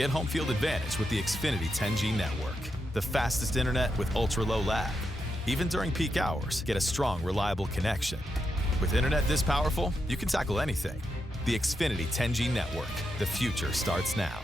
Get home field advantage with the Xfinity 10G network. The fastest internet with ultra-low lag. Even during peak hours, get a strong, reliable connection. With internet this powerful, you can tackle anything. The Xfinity 10G network. The future starts now.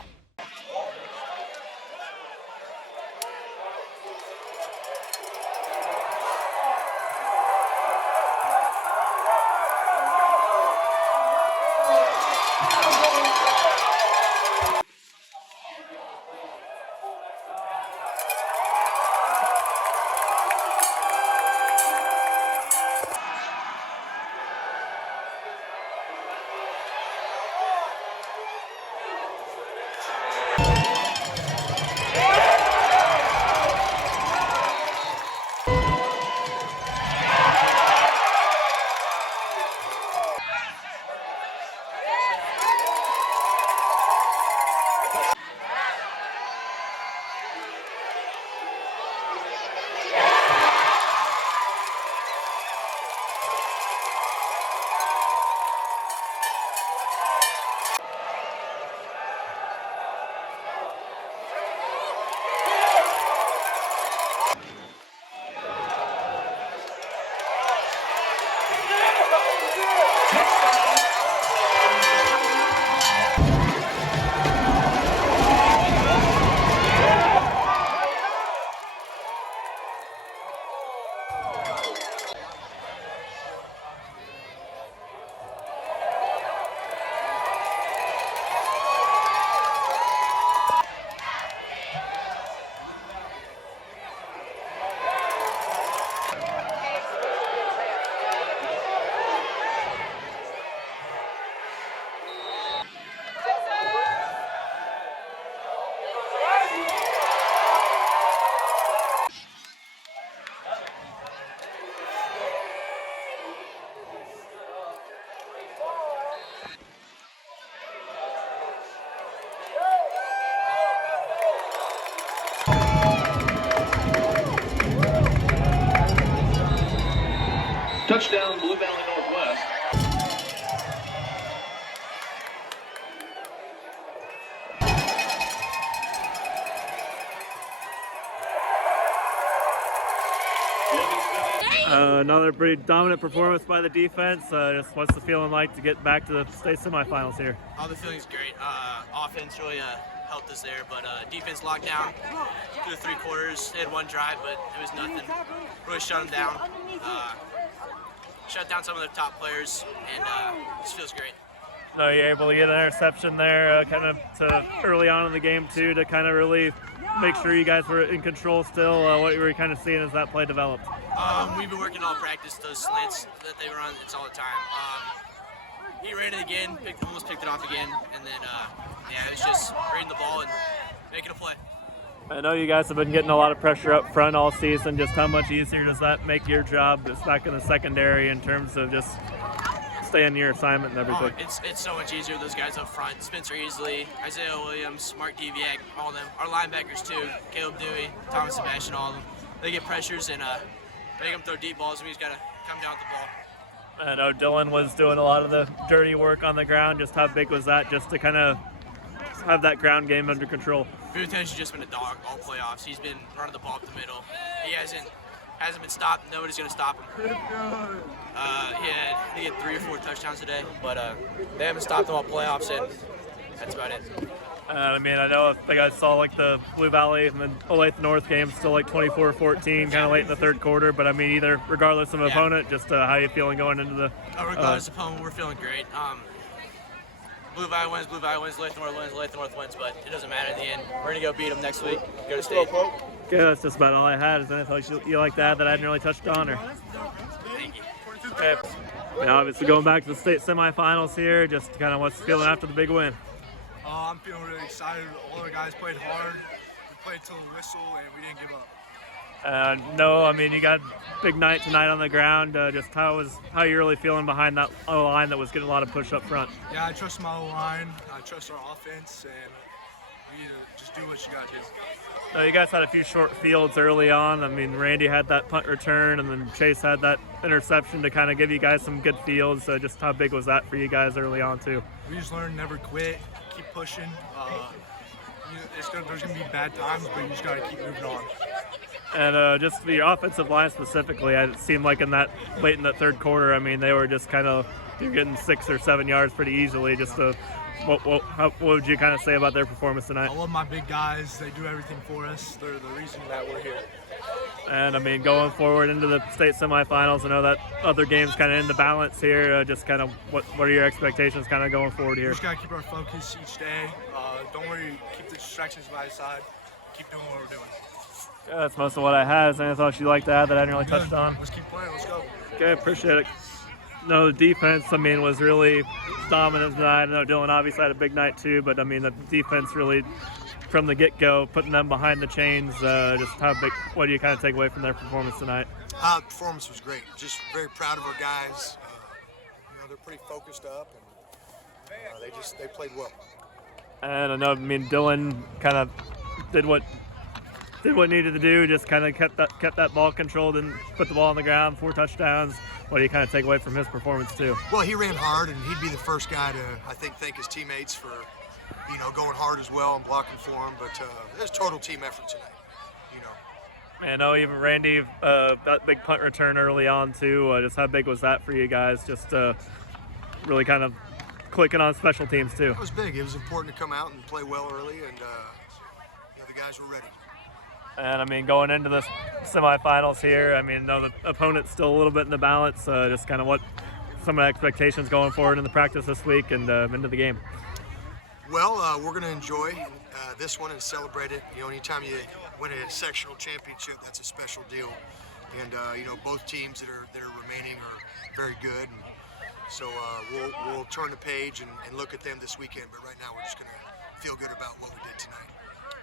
Touchdown, Blue Valley Northwest. Another pretty dominant performance by the defense. Just what's the feeling like to get back to the state semifinals here? Oh, the feeling's great. Offense really helped us there, but defense locked down through the 3 quarters. They had one drive, but it was nothing. Really shut them down. Shut down some of their top players, and this feels great. So you're able to get an interception there kind of to early on in the game too, to kind of really make sure you guys were in control still. What you were kind of seeing as that play developed? We've been working all practice, those slants that they run, it's all the time. He ran it again, almost picked it off again, and then it was just reading the ball and making a play. I know you guys have been getting a lot of pressure up front all season. Just how much easier does that make your job just back in the secondary in terms of just staying your assignment and everything? Oh, it's so much easier, those guys up front. Spencer Easley, Isaiah Williams, Mark Deviak, all of them. Our linebackers too, Caleb Dewey, Thomas Sebastian, all of them. They get pressures and make them throw deep balls, and we just got to come down with the ball. I know Dylan was doing a lot of the dirty work on the ground. Just how big was that just to kind of have that ground game under control? Buten's just been a dog all playoffs. He's been running the ball up the middle. He hasn't been stopped. Nobody's going to stop him. He had 3 or 4 touchdowns today, but they haven't stopped him all playoffs, and that's about it. I mean, I know I think I saw like the Blue Valley and then Olathe North game still like 24-14, kind of late in the 3rd quarter. But I mean, either regardless of opponent, just how you feeling going into the? Regardless of opponent, we're feeling great. Blue Valley wins, Olathe North wins, but it doesn't matter in the end. We're gonna go beat them next week. Go to state. Okay, that's just about all I had. Is there anything else you like that I hadn't really touched on, or? Thank you. Okay. And obviously going back to the state semifinals here, just kind of what's the feeling after the big win? I'm feeling really excited. All our guys played hard. We played till the whistle, and we didn't give up. No, I mean, you got a big night tonight on the ground. Just how you really feeling behind that line that was getting a lot of push up front? Yeah, I trust my line. I trust our offense, and we need to just do what you got to do. So you guys had a few short fields early on. I mean, Randy had that punt return, and then Chase had that interception to kind of give you guys some good fields. So just how big was that for you guys early on, too? We just learned never quit, keep pushing. there's going to be bad times, but you just got to keep moving on. And just the offensive line specifically, it seemed like late in that third quarter, I mean, they were just kind of getting 6 or 7 yards pretty easily. Just what would you kind of say about their performance tonight? I love my big guys. They do everything for us. They're the reason that we're here. And I mean, going forward into the state semifinals, I know that other game's kind of in the balance here. Just kind of what are your expectations kind of going forward here? We just got to keep our focus each day. Don't worry, keep the distractions by the side. Keep doing what we're doing. Yeah, that's most of what I had. Is there anything else you'd like to add that I didn't really touched on? Let's keep playing. Let's go. Okay, appreciate it. No, the defense, I mean, was really dominant tonight. I know Dylan obviously had a big night too, but I mean, the defense really, from the get-go, putting them behind the chains. What do you kind of take away from their performance tonight? The performance was great. Just very proud of our guys. They're pretty focused up, and they played well. And I know, I mean, Dylan kind of did what needed to do. Just kind of kept that ball controlled and put the ball on the ground. 4 touchdowns. What do you kind of take away from his performance too? Well, he ran hard, and he'd be the first guy to, I think, thank his teammates for, going hard as well and blocking for him. But it was total team effort tonight. I know even Randy, that big punt return early on too. Just how big was that for you guys? Just really kind of clicking on special teams too. It was big. It was important to come out and play well early, and the guys were ready. And I mean, going into the semifinals here, I mean, the opponent's still a little bit in the balance. Just kind of what some of the expectations going forward in the practice this week and into the game. Well, we're going to enjoy this one and celebrate it. Anytime you win a sectional championship, that's a special deal. And both teams that are remaining are very good. And so we'll turn the page and look at them this weekend. But right now, we're just going to feel good about what we did tonight.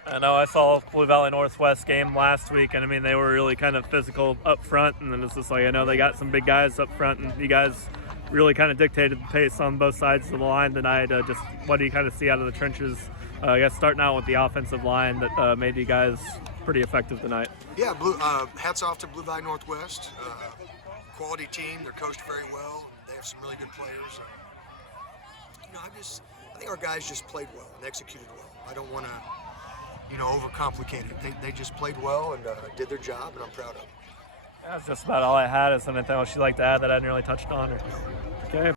I know I saw Blue Valley Northwest game last week, and I mean, they were really kind of physical up front, and then it's just like, I know they got some big guys up front, and you guys really kind of dictated the pace on both sides of the line tonight. Just what do you kind of see out of the trenches? I guess starting out with the offensive line that made you guys pretty effective tonight. Yeah, hats off to Blue Valley Northwest. Quality team. They're coached very well, and they have some really good players. I think our guys just played well and executed well. I don't want to overcomplicate it. They just played well and did their job, and I'm proud of them. That's just about all I had. Is anything else you'd like to add that I didn't really touched on? Okay.